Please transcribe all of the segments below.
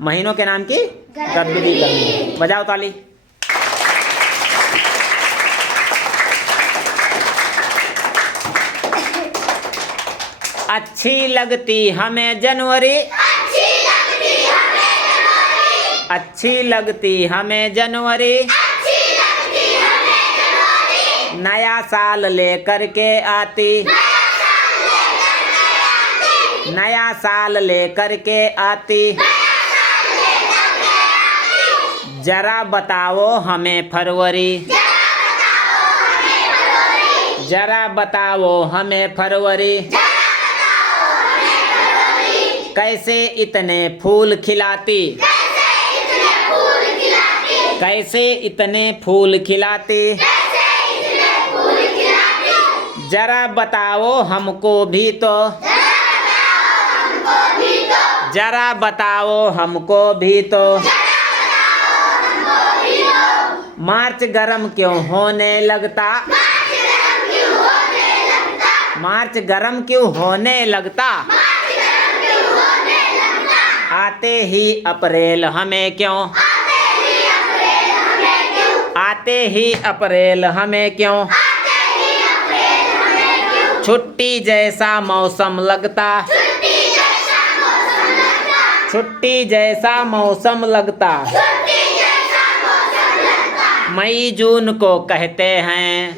महीनों के नाम की गतिविधि करनी। बजाओ ताली। अच्छी लगती हमें जनवरी, अच्छी लगती हमें जनवरी, नया साल लेकर के आती, नया साल लेकर के आती। जरा बताओ हमें फरवरी, जरा बताओ हमें फरवरी, कैसे इतने फूल खिलाती, कैसे इतने फूल खिलाती। जरा बताओ हमको भी तो, जरा बताओ हमको भी तो। मार्च गरम क्यों होने लगता, मार्च गरम क्यों होने लगता। आते ही अप्रैल हमें क्यों, आते ही अप्रैल हमें क्यों। छुट्टी जैसा मौसम लगता, छुट्टी जैसा मौसम लगता। मई जून को कहते हैं,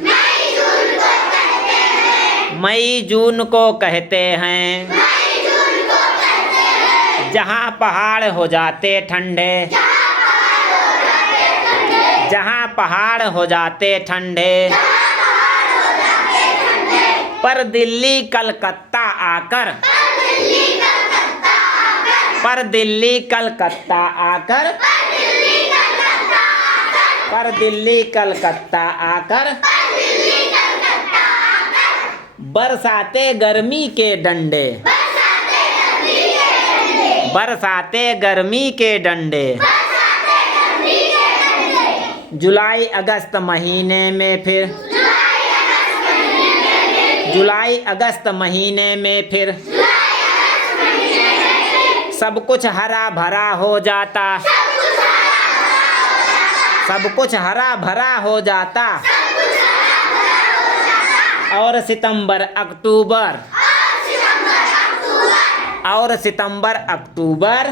मई जून को कहते हैं। जहाँ पहाड़ हो जाते ठंडे, जहाँ पहाड़ हो जाते ठंडे। पर दिल्ली कलकत्ता आकर, पर दिल्ली कलकत्ता आकर, पर दिल्ली कलकत्ता आकर। बरसाते गर्मी के डंडे, बरसाते गर्मी के डंडे। जुलाई अगस्त महीने में फिर, जुलाई अगस्त महीने में फिर। सब कुछ हरा भरा हो जाता, सब कुछ हरा भरा हो जाता। और सितंबर अक्टूबर, और सितंबर अक्टूबर।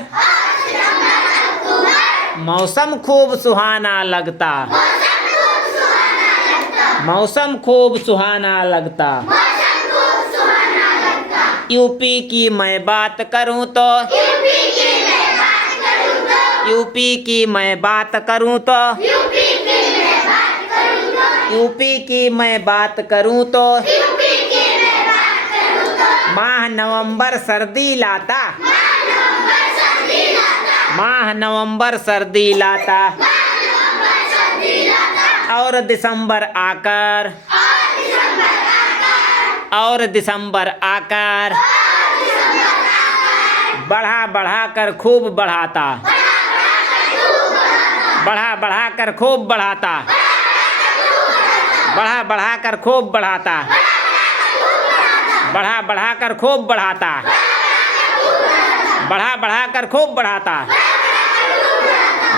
मौसम खूब सुहाना लगता, मौसम खूब सुहाना लगता। यूपी की मैं बात करूं तो, यूपी की मैं बात करूं तो, यूपी की मैं बात करूं तो। माह नवंबर सर्दी लाता, माह नवंबर सर्दी लाता। और दिसंबर आकर, और दिसंबर आकर। बढ़ा बढ़ा कर खूब बढ़ाता, बढ़ा बढ़ा कर खूब बढ़ाता, बढ़ा बढ़ा कर खूब बढ़ाता, बढ़ा बढ़ा कर खूब बढ़ाता, बढ़ा बढ़ा कर खूब बढ़ाता,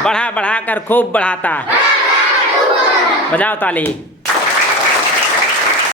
बढ़ा बढ़ा कर खूब बढ़ाता। बजाओ ताली।